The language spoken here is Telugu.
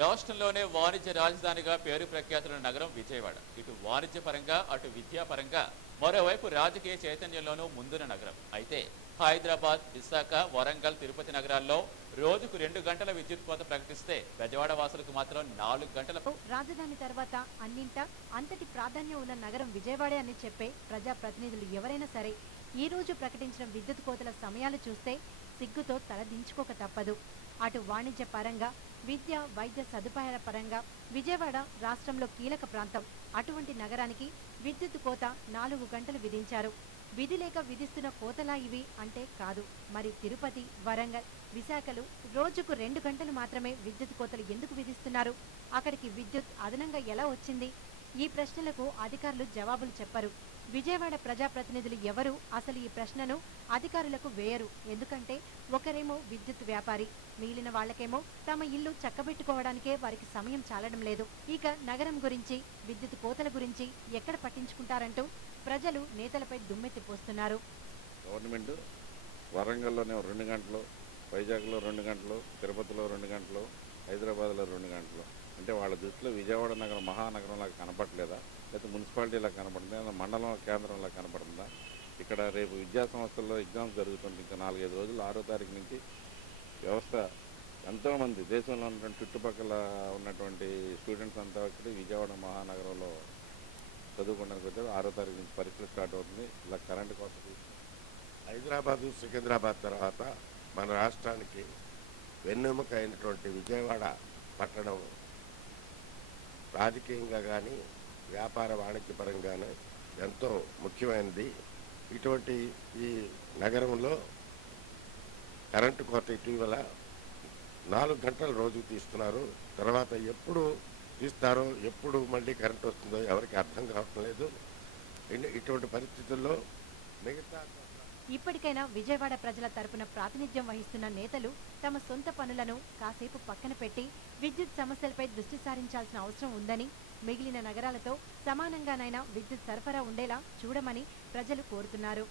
రాష్ట్రంలోనే వాణిజ్య రాజధానిగా పేరు ప్రఖ్యాతుల నగరం విజయవాడ. ఇటు వాణిజ్య పరంగా అటు విద్యాపరంగా మరోవైపు రాజకీయ చైతన్యంలోనూ ముందున్న నగరం. అయితే హైదరాబాద్, విశాఖ, వరంగల్, తిరుపతి నగరాల్లో రోజుకు 2 గంటల విద్యుత్ కోత ప్రకటిస్తే బెజవాడ వాసులకు మాత్రం 4 గంటల. రాజధాని తర్వాత అన్నింటా అంతటి ప్రాధాన్యం ఉన్న నగరం విజయవాడే అని చెప్పే ప్రజాప్రతినిధులు ఎవరైనా సరే ఈ రోజు ప్రకటించిన విద్యుత్ కోతల సమయాలు చూస్తే సిగ్గుతో తలదించుకోక తప్పదు. అటు వాణిజ్య పరంగా, విద్య, వైద్య సదుపాయాల పరంగా విజయవాడ రాష్ట్రంలో కీలక ప్రాంతం. అటువంటి నగరానికి విద్యుత్ కోత 4 గంటలు విధించారు. విధి లేక విధిస్తున్న కోతలా ఇవి అంటే కాదు. మరి తిరుపతి, వరంగల్, విశాఖలు రోజుకు 2 గంటలు మాత్రమే విద్యుత్ కోతలు ఎందుకు విధిస్తున్నారు? అక్కడికి విద్యుత్ అదనంగా ఎలా వచ్చింది? ఈ ప్రశ్నలకు అధికారులు జవాబులు చెప్పరు. విజయవాడ ప్రజాప్రతినిధులు ఎవరు అసలు ఈ ప్రశ్నను అధికారులకు వేయరు. ఎందుకంటే ఒకరేమో విద్యుత్ వ్యాపారి, మిగిలిన వాళ్లకేమో తమ ఇల్లు చక్కబెట్టుకోవడానికే వారికి సమయం చాలడం లేదు. ఇక నగరం గురించి, విద్యుత్ కోతల గురించి ఎక్కడ పట్టించుకుంటారంటూ ప్రజలు నేతలపై దుమ్మెత్తిపోస్తున్నారు. గవర్నమెంట్ వరంగల్లోనే 2 గంటలు, వైజాగ్లో 2 గంటలు, తిరుపతిలో 2 గంటలు, హైదరాబాద్లో 2 గంటలు. అంటే వాళ్ళ దృష్టిలో విజయవాడ నగరం మహానగరంలాగా కనపడలేదా? లేకపోతే మున్సిపాలిటీలా కనపడుతుందా? మండలం కేంద్రంలా కనపడుతుందా? ఇక్కడ రేపు విద్యా సంస్థల్లో ఎగ్జామ్స్ జరుగుతుంది. ఇంకా 4-5 రోజులు, 6వ తారీఖు నుంచి వ్యవస్థ ఎంతోమంది దేశంలో ఉన్నటువంటి చుట్టుపక్కల ఉన్నటువంటి స్టూడెంట్స్ అంతా వచ్చి విజయవాడ మహానగరంలో చదువుకోవడానికి వచ్చారు. 6వ తారీఖు నుంచి పరీక్షలు స్టార్ట్ అవుతుంది. ఇలా కరెంటు కోసం హైదరాబాదు, సికింద్రాబాద్ తర్వాత మన రాష్ట్రానికి వెన్నెముక అయినటువంటి విజయవాడ పట్టణం రాజకీయంగా కానీ వ్యాపార వాణిజ్యపరంగానే ఎంతో ముఖ్యమైనది. ఇటువంటి ఈ నగరంలో కరెంటు కోత ఇటీవల 4 గంటలు రోజుకు తీస్తున్నారు. తర్వాత ఎప్పుడు తీస్తారో, ఎప్పుడు మళ్ళీ కరెంటు వస్తుందో ఎవరికి అర్థం కావటం లేదు. ఇటువంటి పరిస్థితుల్లో మిగతా ఇప్పటికైనా విజయవాడ ప్రజల తరపున ప్రాతినిధ్యం వహిస్తున్న నేతలు తమ సొంత పనులను కాసేపు పక్కన పెట్టి విద్యుత్ సమస్యలపై దృష్టి సారించాల్సిన అవసరం ఉందని, మిగిలిన నగరాలతో సమానంగానైనా విద్యుత్ సరఫరా ఉండేలా చూడమని ప్రజలు కోరుతున్నారు.